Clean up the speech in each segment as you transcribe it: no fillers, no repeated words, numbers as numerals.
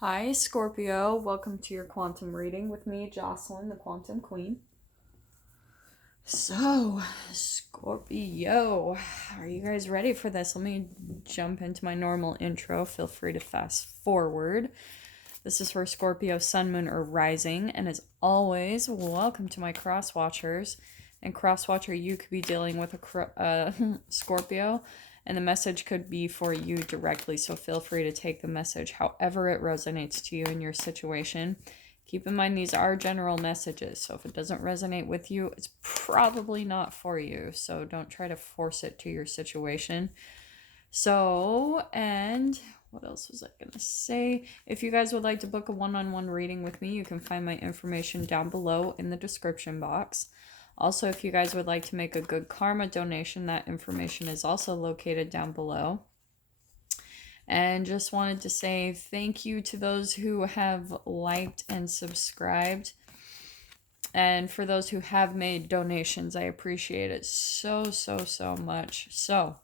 Hi, Scorpio. Welcome to your quantum reading with me, Jocelyn, the Quantum Queen. So, Scorpio, are you guys ready for this? Let me jump into my normal intro. Feel free to fast forward. This is for Scorpio, Sun, Moon, or Rising. And as always, welcome to my cross watchers. And cross watcher, you could be dealing with a Scorpio, and the message could be for you directly. So feel free to take the message however it resonates to you in your situation. Keep in mind, these are general messages. So if it doesn't resonate with you, it's probably not for you. So don't try to force it to your situation. So, and what else was I going to say? If you guys would like to book a one-on-one reading with me, you can find my information down below in the description box. Also, if you guys would like to make a good karma donation, that information is also located down below. And just wanted to say thank you to those who have liked and subscribed. And for those who have made donations, I appreciate it so much. So,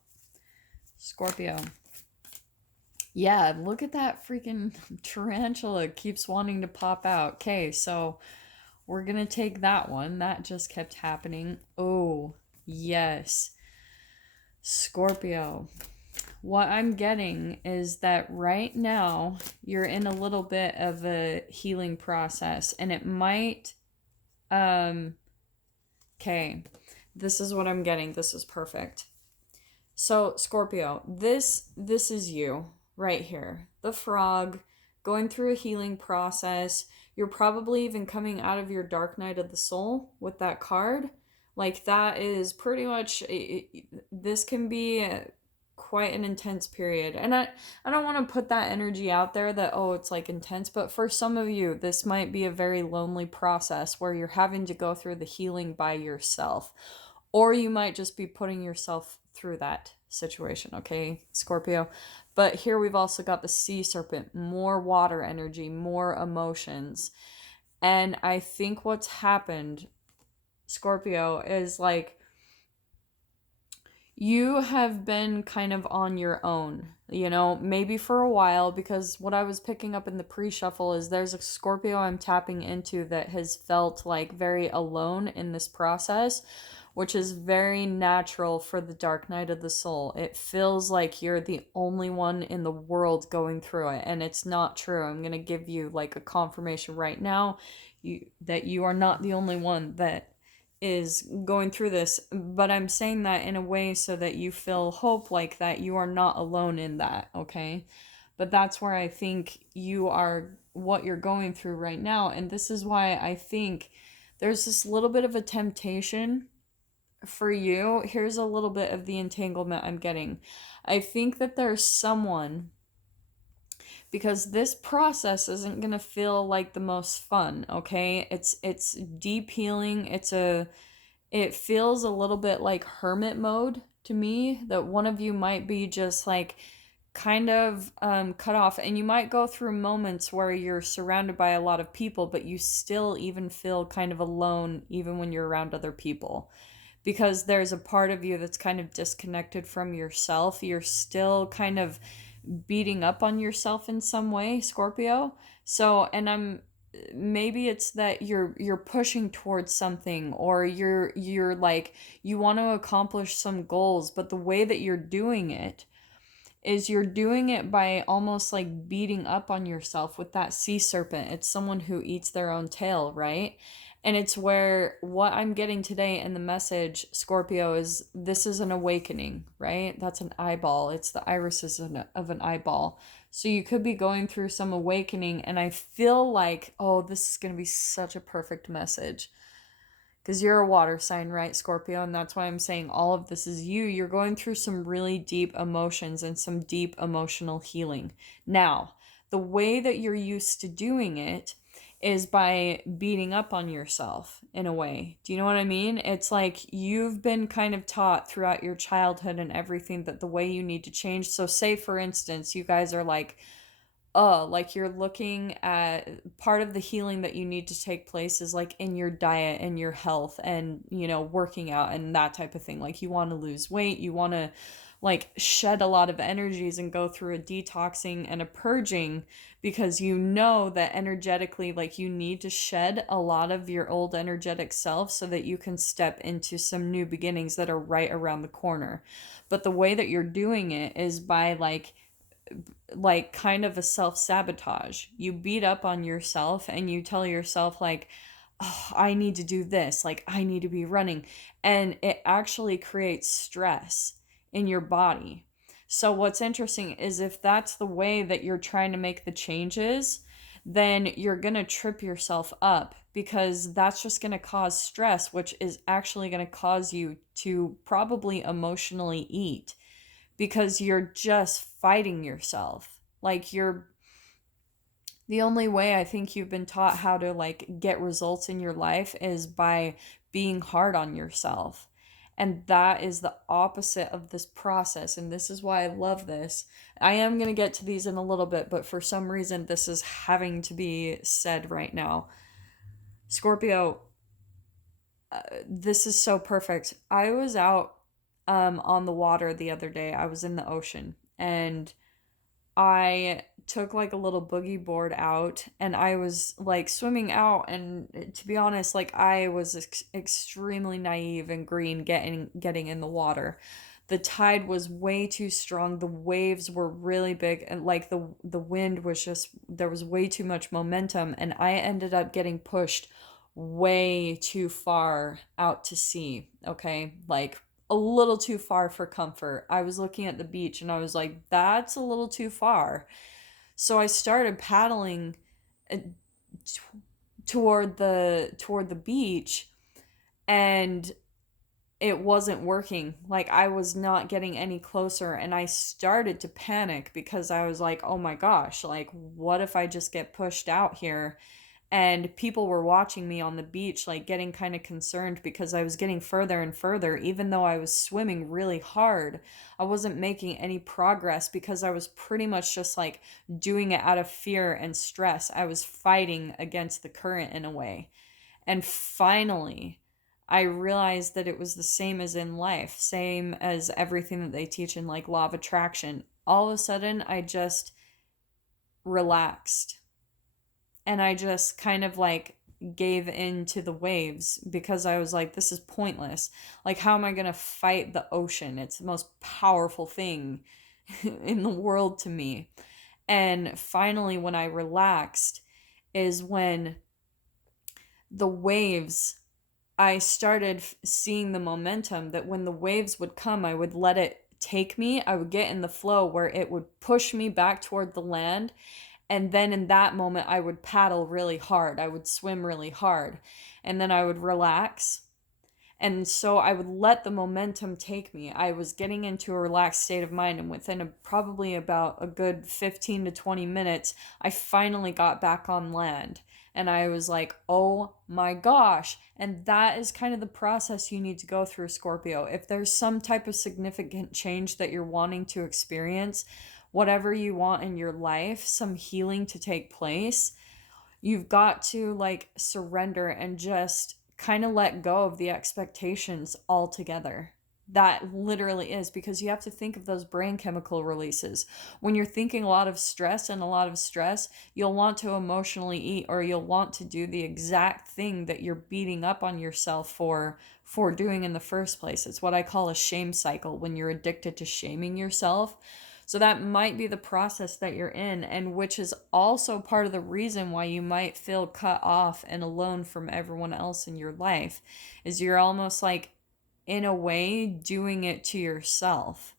Scorpio. Yeah, look at that freaking tarantula. It keeps wanting to pop out. Okay, so we're going to take that one. That just kept happening. Oh, yes. Scorpio. What I'm getting is that right now you're in a little bit of a healing process, and it might okay. This is what I'm getting. This is perfect. So, Scorpio, this is you right here. The frog going through a healing process. You're probably even coming out of your dark night of the soul with that card. Like, that is pretty much, this can be quite an intense period. And I don't want to put that energy out there that, oh, it's like intense, but for some of you, this might be a very lonely process where you're having to go through the healing by yourself. Or you might just be putting yourself through that situation, okay, Scorpio? But here we've also got the sea serpent, more water energy, more emotions. And I think what's happened, Scorpio, is like you have been kind of on your own, you know, maybe for a while, because what I was picking up in the pre-shuffle is there's a Scorpio I'm tapping into that has felt like very alone in this process, which is very natural for the dark night of the soul. It feels like you're the only one in the world going through it, and it's not true. I'm going to give you like a confirmation right now that you are not the only one that is going through this, but I'm saying that in a way so that you feel hope, like that you are not alone in that, okay? But that's where I think you are, what you're going through right now, and this is why I think there's this little bit of a temptation for you. Here's a little bit of the entanglement I'm getting. I think that there's someone, because this process isn't going to feel like the most fun, okay? It's deep healing. It feels a little bit like hermit mode to me, that one of you might be just like kind of cut off, and you might go through moments where you're surrounded by a lot of people, but you still even feel kind of alone even when you're around other people, because there's a part of you that's kind of disconnected from yourself. You're still kind of beating up on yourself in some way, Scorpio. So, and maybe it's that you're pushing towards something, or you're like you want to accomplish some goals, but the way that you're doing it is you're doing it by almost like beating up on yourself with that sea serpent. It's someone who eats their own tail, right? And it's where what I'm getting today in the message, Scorpio, is this is an awakening, right? That's an eyeball. It's the irises of an eyeball. So you could be going through some awakening, and I feel like, oh, this is going to be such a perfect message. Because you're a water sign, right, Scorpio? And that's why I'm saying all of this is you. You're going through some really deep emotions and some deep emotional healing. Now, the way that you're used to doing it is by beating up on yourself in a way. Do you know what I mean? It's like you've been kind of taught throughout your childhood and everything that the way you need to change. So say, for instance, you guys are like, like you're looking at part of the healing that you need to take place is like in your diet and your health and, you know, working out and that type of thing. Like you want to lose weight, you want to like shed a lot of energies and go through a detoxing and a purging, because you know that energetically, like, you need to shed a lot of your old energetic self so that you can step into some new beginnings that are right around the corner. But the way that you're doing it is by like kind of a self-sabotage. You beat up on yourself and you tell yourself like, oh, I need to do this, like I need to be running, and it actually creates stress in your body. So what's interesting is if that's the way that you're trying to make the changes, then you're going to trip yourself up, because that's just going to cause stress, which is actually going to cause you to probably emotionally eat, because you're just fighting yourself. Like, you're the only way I think you've been taught how to like get results in your life is by being hard on yourself. And that is the opposite of this process. And this is why I love this. I am going to get to these in a little bit, but for some reason, this is having to be said right now. Scorpio, this is so perfect. I was out on the water the other day. I was in the ocean, and I took like a little boogie board out, and I was like swimming out, and to be honest, like I was extremely naive and green getting in the water. The tide was way too strong. The waves were really big, and like the wind was just, there was way too much momentum, and I ended up getting pushed way too far out to sea, okay? Like a little too far for comfort. I was looking at the beach and I was like, that's a little too far. So I started paddling uh, toward the beach, and it wasn't working. Like, I was not getting any closer, and I started to panic because I was like, "Oh my gosh, like what if I just get pushed out here?" And people were watching me on the beach, like getting kind of concerned because I was getting further and further. Even though I was swimming really hard, I wasn't making any progress because I was pretty much just like doing it out of fear and stress. I was fighting against the current in a way. And finally, I realized that it was the same as in life, same as everything that they teach in like law of attraction. All of a sudden, I just relaxed, and I just kind of like gave in to the waves, because I was like, this is pointless. Like, how am I going to fight the ocean? It's the most powerful thing in the world to me. And finally, when I relaxed, is when the waves, I started seeing the momentum, that when the waves would come, I would let it take me. I would get in the flow where it would push me back toward the land. And then in that moment, I would paddle really hard. I would swim really hard. And then I would relax. And so I would let the momentum take me. I was getting into a relaxed state of mind. And within probably about a good 15 to 20 minutes, I finally got back on land. And I was like, oh my gosh. And that is kind of the process you need to go through, Scorpio. If there's some type of significant change that you're wanting to experience, whatever you want in your life, some healing to take place, you've got to like surrender and just kind of let go of the expectations altogether. That literally is, because you have to think of those brain chemical releases. When you're thinking a lot of stress and a lot of stress, you'll want to emotionally eat, or you'll want to do the exact thing that you're beating up on yourself for doing in the first place. It's what I call a shame cycle, when you're addicted to shaming yourself. So that might be the process that you're in, and which is also part of the reason why you might feel cut off and alone from everyone else in your life, is you're almost like, in a way, doing it to yourself.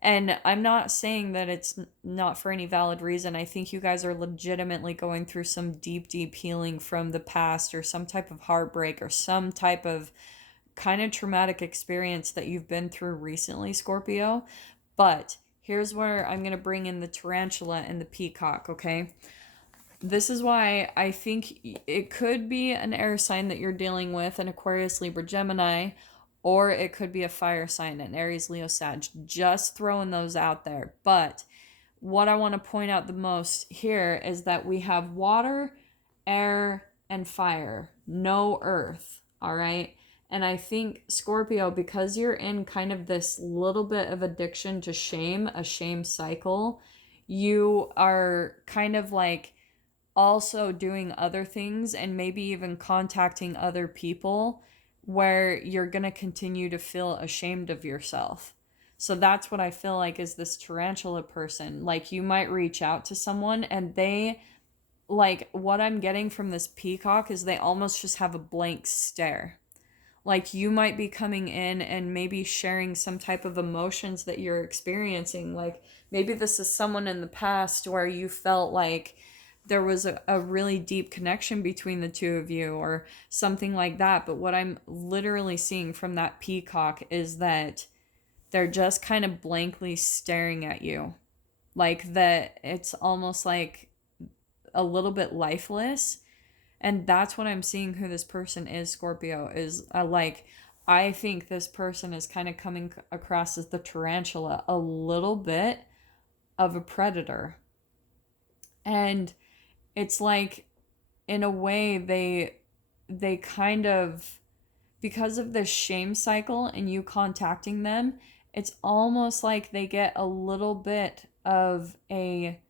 And I'm not saying that it's not for any valid reason. I think you guys are legitimately going through some deep, deep healing from the past, or some type of heartbreak, or some type of kind of traumatic experience that you've been through recently, Scorpio. But here's where I'm going to bring in the tarantula and the peacock, okay? This is why I think it could be an air sign that you're dealing with, an Aquarius, Libra, Gemini, or it could be a fire sign, an Aries, Leo, Sag. Just throwing those out there. But what I want to point out the most here is that we have water, air, and fire, no earth, all right? And I think, Scorpio, because you're in kind of this little bit of addiction to shame, a shame cycle, you are kind of like also doing other things and maybe even contacting other people where you're going to continue to feel ashamed of yourself. So that's what I feel like is this tarantula person. Like, you might reach out to someone and they, like, what I'm getting from this peacock is they almost just have a blank stare. Like, you might be coming in and maybe sharing some type of emotions that you're experiencing. Like, maybe this is someone in the past where you felt like there was a really deep connection between the two of you or something like that. But what I'm literally seeing from that peacock is that they're just kind of blankly staring at you. Like, that it's almost like a little bit lifeless. And that's what I'm seeing who this person is, Scorpio, is like, I think this person is kind of coming across as the tarantula, a little bit of a predator. And it's like, in a way, they kind of, because of this shame cycle and you contacting them, it's almost like they get a little bit of a,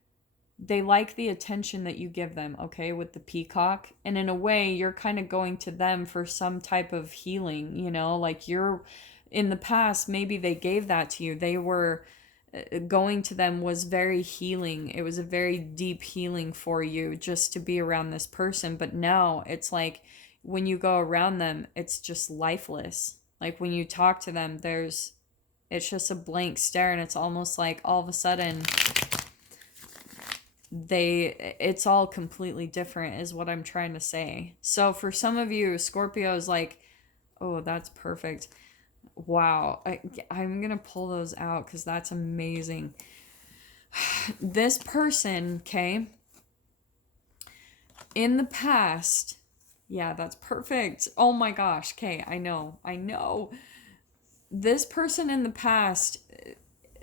they like the attention that you give them, okay, with the peacock. And in a way, you're kind of going to them for some type of healing, you know, like you're in the past, maybe they gave that to you. They were going to them was very healing. It was a very deep healing for you just to be around this person. But now it's like when you go around them, it's just lifeless. Like when you talk to them, it's just a blank stare, and it's almost like all of a sudden it's all completely different is what I'm trying to say. So for some of you, Scorpio is like, oh, that's perfect. Wow. I'm going to pull those out because that's amazing. This person, okay, in the past, yeah, that's perfect. Oh my gosh. Okay, I know. This person in the past,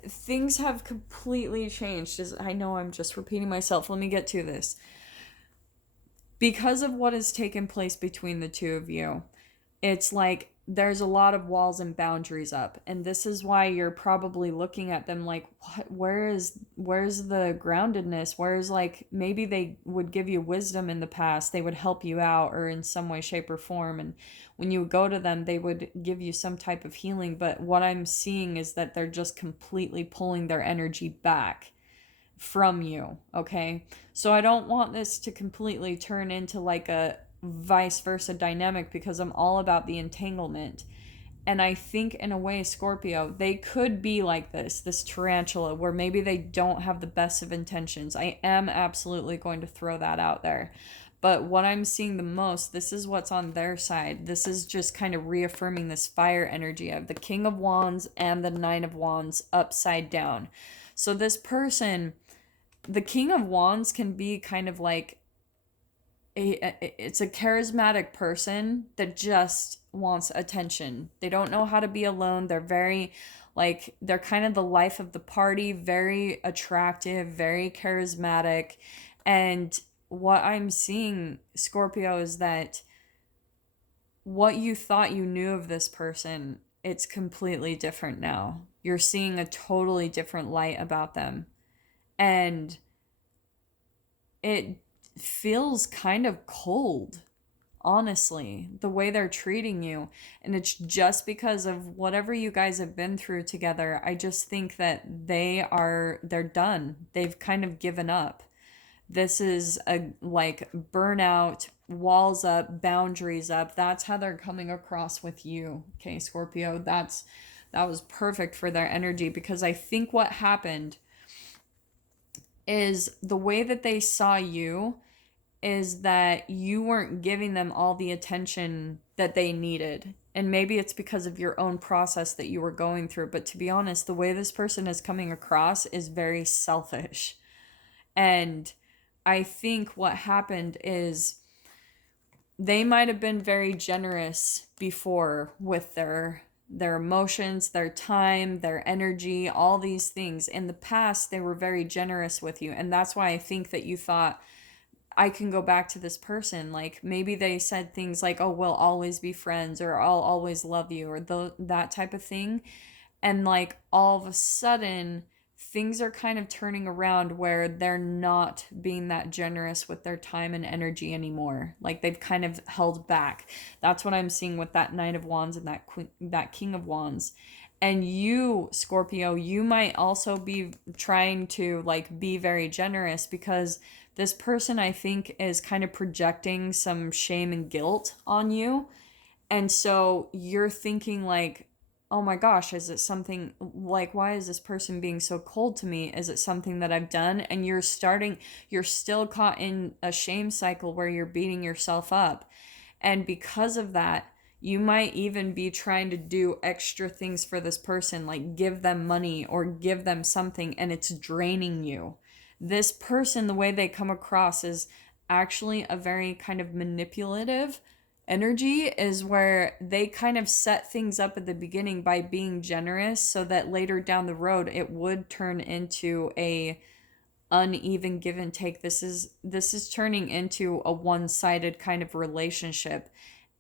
things have completely changed. I know I'm just repeating myself. Let me get to this. Because of what has taken place between the two of you, it's like there's a lot of walls and boundaries up, and this is why you're probably looking at them like, what, where's the groundedness? Where's, like, maybe they would give you wisdom in the past, they would help you out or in some way, shape, or form, and when you go to them they would give you some type of healing. But what I'm seeing is that they're just completely pulling their energy back from you, okay? So I don't want this to completely turn into like a vice versa dynamic, because I'm all about the entanglement. And I think in a way, Scorpio, they could be like this tarantula, where maybe they don't have the best of intentions. I am absolutely going to throw that out there. But what I'm seeing the most, this is what's on their side. This is just kind of reaffirming this fire energy of the King of Wands and the Nine of Wands upside down. So this person, the King of Wands, can be kind of like it's a charismatic person that just wants attention. They don't know how to be alone. They're very, like, they're kind of the life of the party, very attractive, very charismatic. And what I'm seeing, Scorpio, is that what you thought you knew of this person, it's completely different now. You're seeing a totally different light about them. And it feels kind of cold, honestly, the way they're treating you. And it's just because of whatever you guys have been through together. I just think that they're done. They've kind of given up. This is a, like, burnout, walls up, boundaries up. That's how they're coming across with you, okay, Scorpio. That was perfect for their energy, because I think what happened is the way that they saw you is that you weren't giving them all the attention that they needed. And maybe it's because of your own process that you were going through. But to be honest, the way this person is coming across is very selfish. And I think what happened is they might have been very generous before with their emotions, their time, their energy, all these things. In the past, they were very generous with you. And that's why I think that you thought I can go back to this person. Like maybe they said things like, "Oh, we'll always be friends," or "I'll always love you," or that type of thing. And like all of a sudden, things are kind of turning around where they're not being that generous with their time and energy anymore. Like they've kind of held back. That's what I'm seeing with that Knight of Wands and that King of Wands. And you, Scorpio, you might also be trying to like be very generous because this person I think is kind of projecting some shame and guilt on you. And so you're thinking like, "Oh my gosh, is it something like why is this person being so cold to me? Is it something that I've done?" And you're still caught in a shame cycle where you're beating yourself up. And because of that, you might even be trying to do extra things for this person, like give them money or give them something, and it's draining you. This person, the way they come across is actually a very kind of manipulative energy, is where they kind of set things up at the beginning by being generous so that later down the road it would turn into a uneven give and take. This is turning into a one-sided kind of relationship.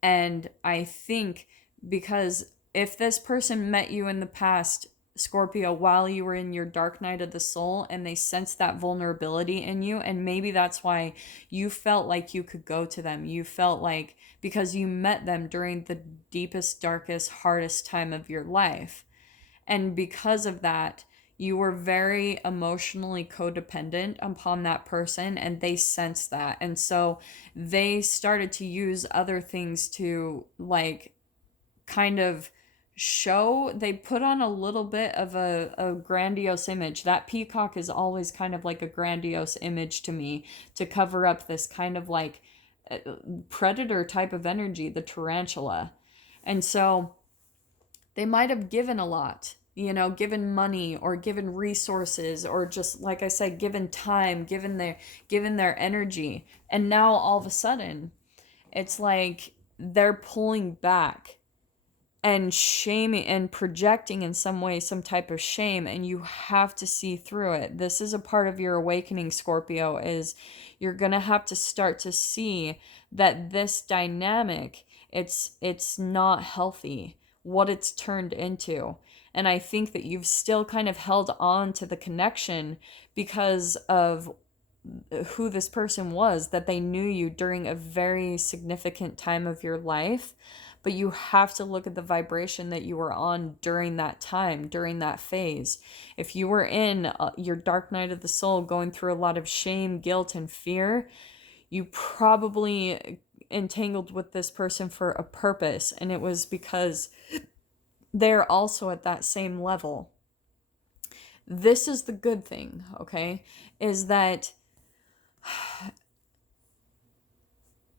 And I think because if this person met you in the past, Scorpio, while you were in your dark night of the soul, and they sensed that vulnerability in you, and maybe that's why you felt like you could go to them. You felt like because you met them during the deepest, darkest, hardest time of your life. And because of that, you were very emotionally codependent upon that person, and they sensed that. And so they started to use other things to like kind of show, they put on a little bit of a grandiose image. That peacock is always kind of like a grandiose image to me, to cover up this kind of like predator type of energy, the tarantula. And so they might have given a lot, given money or given resources, or just like I said, given time, given their energy. And now all of a sudden it's like they're pulling back and shaming and projecting in some way some type of shame, and you have to see through it. This is a part of your awakening, Scorpio, is you're going to have to start to see that this dynamic, it's not healthy what it's turned into. And I think that you've still kind of held on to the connection because of who this person was, that they knew you during a very significant time of your life. But you have to look at the vibration that you were on during that time, during that phase. If you were in your dark night of the soul, going through a lot of shame, guilt, and fear, you probably entangled with this person for a purpose. And it was because they're also at that same level. This is the good thing, okay? Is that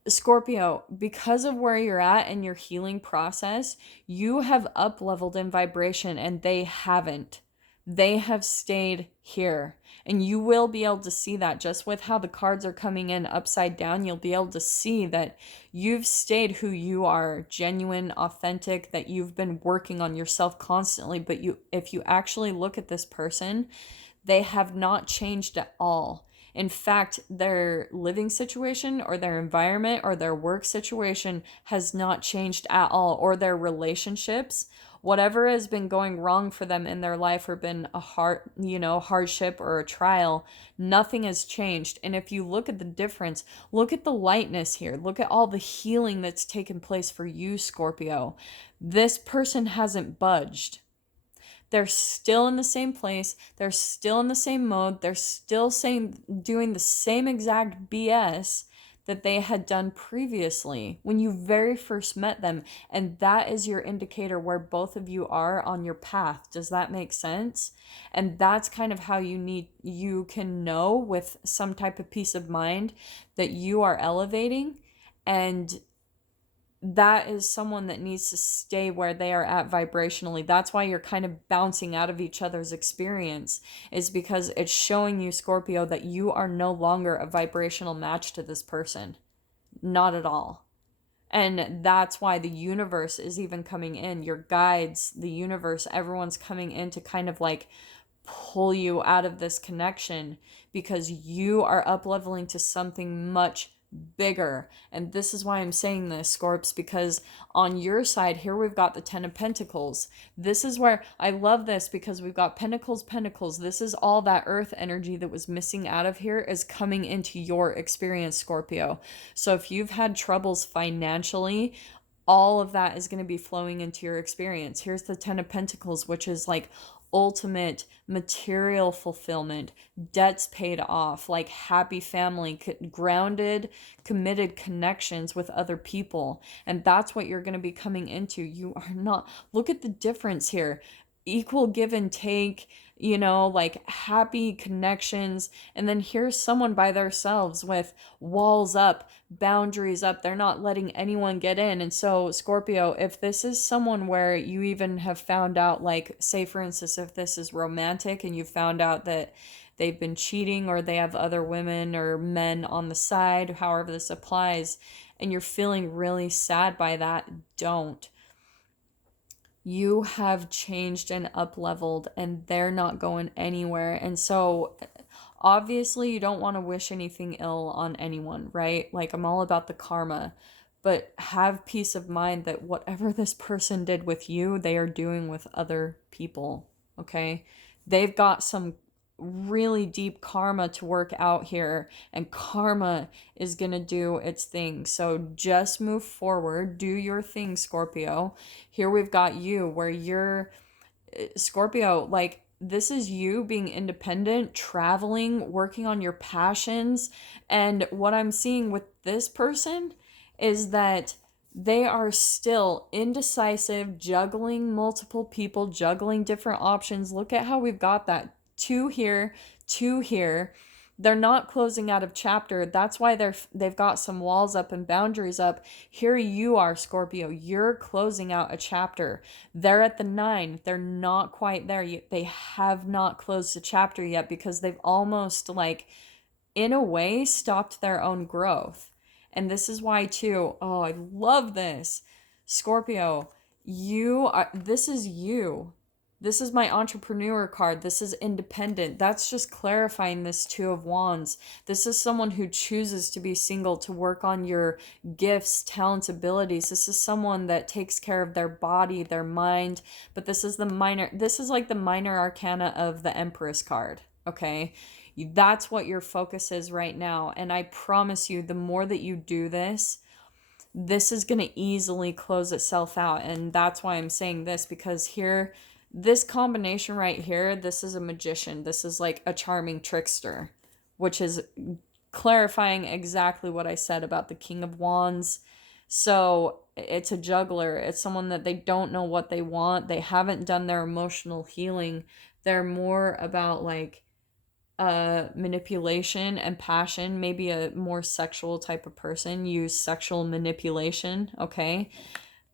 Scorpio, because of where you're at in your healing process, you have up leveled in vibration and they haven't. They have stayed here. And you will be able to see that just with how the cards are coming in upside down. You'll be able to see that you've stayed who you are, genuine, authentic, that you've been working on yourself constantly. But if you actually look at this person, they have not changed at all. In fact, their living situation or their environment or their work situation has not changed at all, or their relationships. Whatever has been going wrong for them in their life or been a hardship or a trial, nothing has changed. And if you look at the difference, look at the lightness here. Look at all the healing that's taken place for you, Scorpio. This person hasn't budged. They're still in the same place. They're still in the same mode. They're still doing the same exact BS that they had done previously when you very first met them. And that is your indicator where both of you are on your path. Does that make sense? And that's kind of how you can know with some type of peace of mind that you are elevating, and that is someone that needs to stay where they are at vibrationally. That's why you're kind of bouncing out of each other's experience, is because it's showing you, Scorpio, that you are no longer a vibrational match to this person. Not at all. And that's why the universe is even coming in. Your guides, the universe, everyone's coming in to kind of like pull you out of this connection, because you are up leveling to something much bigger. And this is why I'm saying this, Scorps, because on your side here we've got the 10 of Pentacles. This is where I love this, because we've got Pentacles, Pentacles. This is all that earth energy that was missing out of here is coming into your experience, Scorpio. So if you've had troubles financially, all of that is going to be flowing into your experience. Here's the 10 of Pentacles, which is like ultimate material fulfillment, debts paid off, like happy family, grounded, committed connections with other people. And that's what you're going to be coming into. You are not, look at the difference here. Equal give and take, you know, like happy connections. And then here's someone by themselves with walls up, boundaries up. They're not letting anyone get in. And so, Scorpio, if this is someone where you even have found out, like, say for instance, if this is romantic and you found out that they've been cheating or they have other women or men on the side, however this applies, and you're feeling really sad by that, don't. You have changed and up leveled, and they're not going anywhere. And so obviously you don't want to wish anything ill on anyone, right? Like, I'm all about the karma, but have peace of mind that whatever this person did with you, they are doing with other people. Okay, they've got some really deep karma to work out here, and karma is gonna do its thing. So just move forward, do your thing, Scorpio. Here we've got you where you're Scorpio, like, this is you being independent, traveling, working on your passions. And what I'm seeing with this person is that they are still indecisive, juggling multiple people, juggling different options. Look at how we've got that two here, two here. They're not closing out of chapter. That's why they've got some walls up and boundaries up. Here you are, Scorpio. You're closing out a chapter. They're at the 9. They're not quite there yet. They have not closed the chapter yet, because they've almost, like, in a way, stopped their own growth. And this is why too, oh, I love this. Scorpio, this is you. This is my entrepreneur card. This is independent. That's just clarifying this 2 of Wands. This is someone who chooses to be single, to work on your gifts, talents, abilities. This is someone that takes care of their body, their mind. But this is like the minor arcana of the Empress card, okay? That's what your focus is right now. And I promise you, the more that you do this, this is going to easily close itself out. And that's why I'm saying this, because here, this combination right here, this is a magician. This is like a charming trickster, which is clarifying exactly what I said about the King of Wands. So it's a juggler. It's someone that they don't know what they want. They haven't done their emotional healing. They're more about, like, manipulation and passion. Maybe a more sexual type of person. Use sexual manipulation, okay?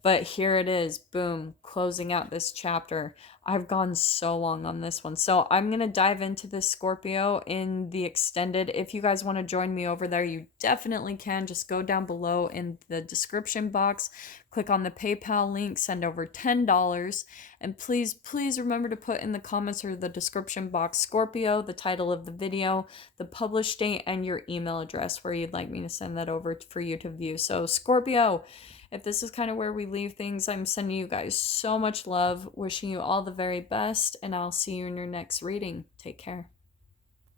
But here it is, boom, closing out this chapter. I've gone so long on this one. So I'm going to dive into this, Scorpio, in the extended. If you guys want to join me over there, you definitely can. Just go down below in the description box, click on the PayPal link, send over $10. And please, please remember to put in the comments or the description box, Scorpio, the title of the video, the published date, and your email address where you'd like me to send that over for you to view. So Scorpio, if this is kind of where we leave things, I'm sending you guys so much love, wishing you all the very best, and I'll see you in your next reading. Take care.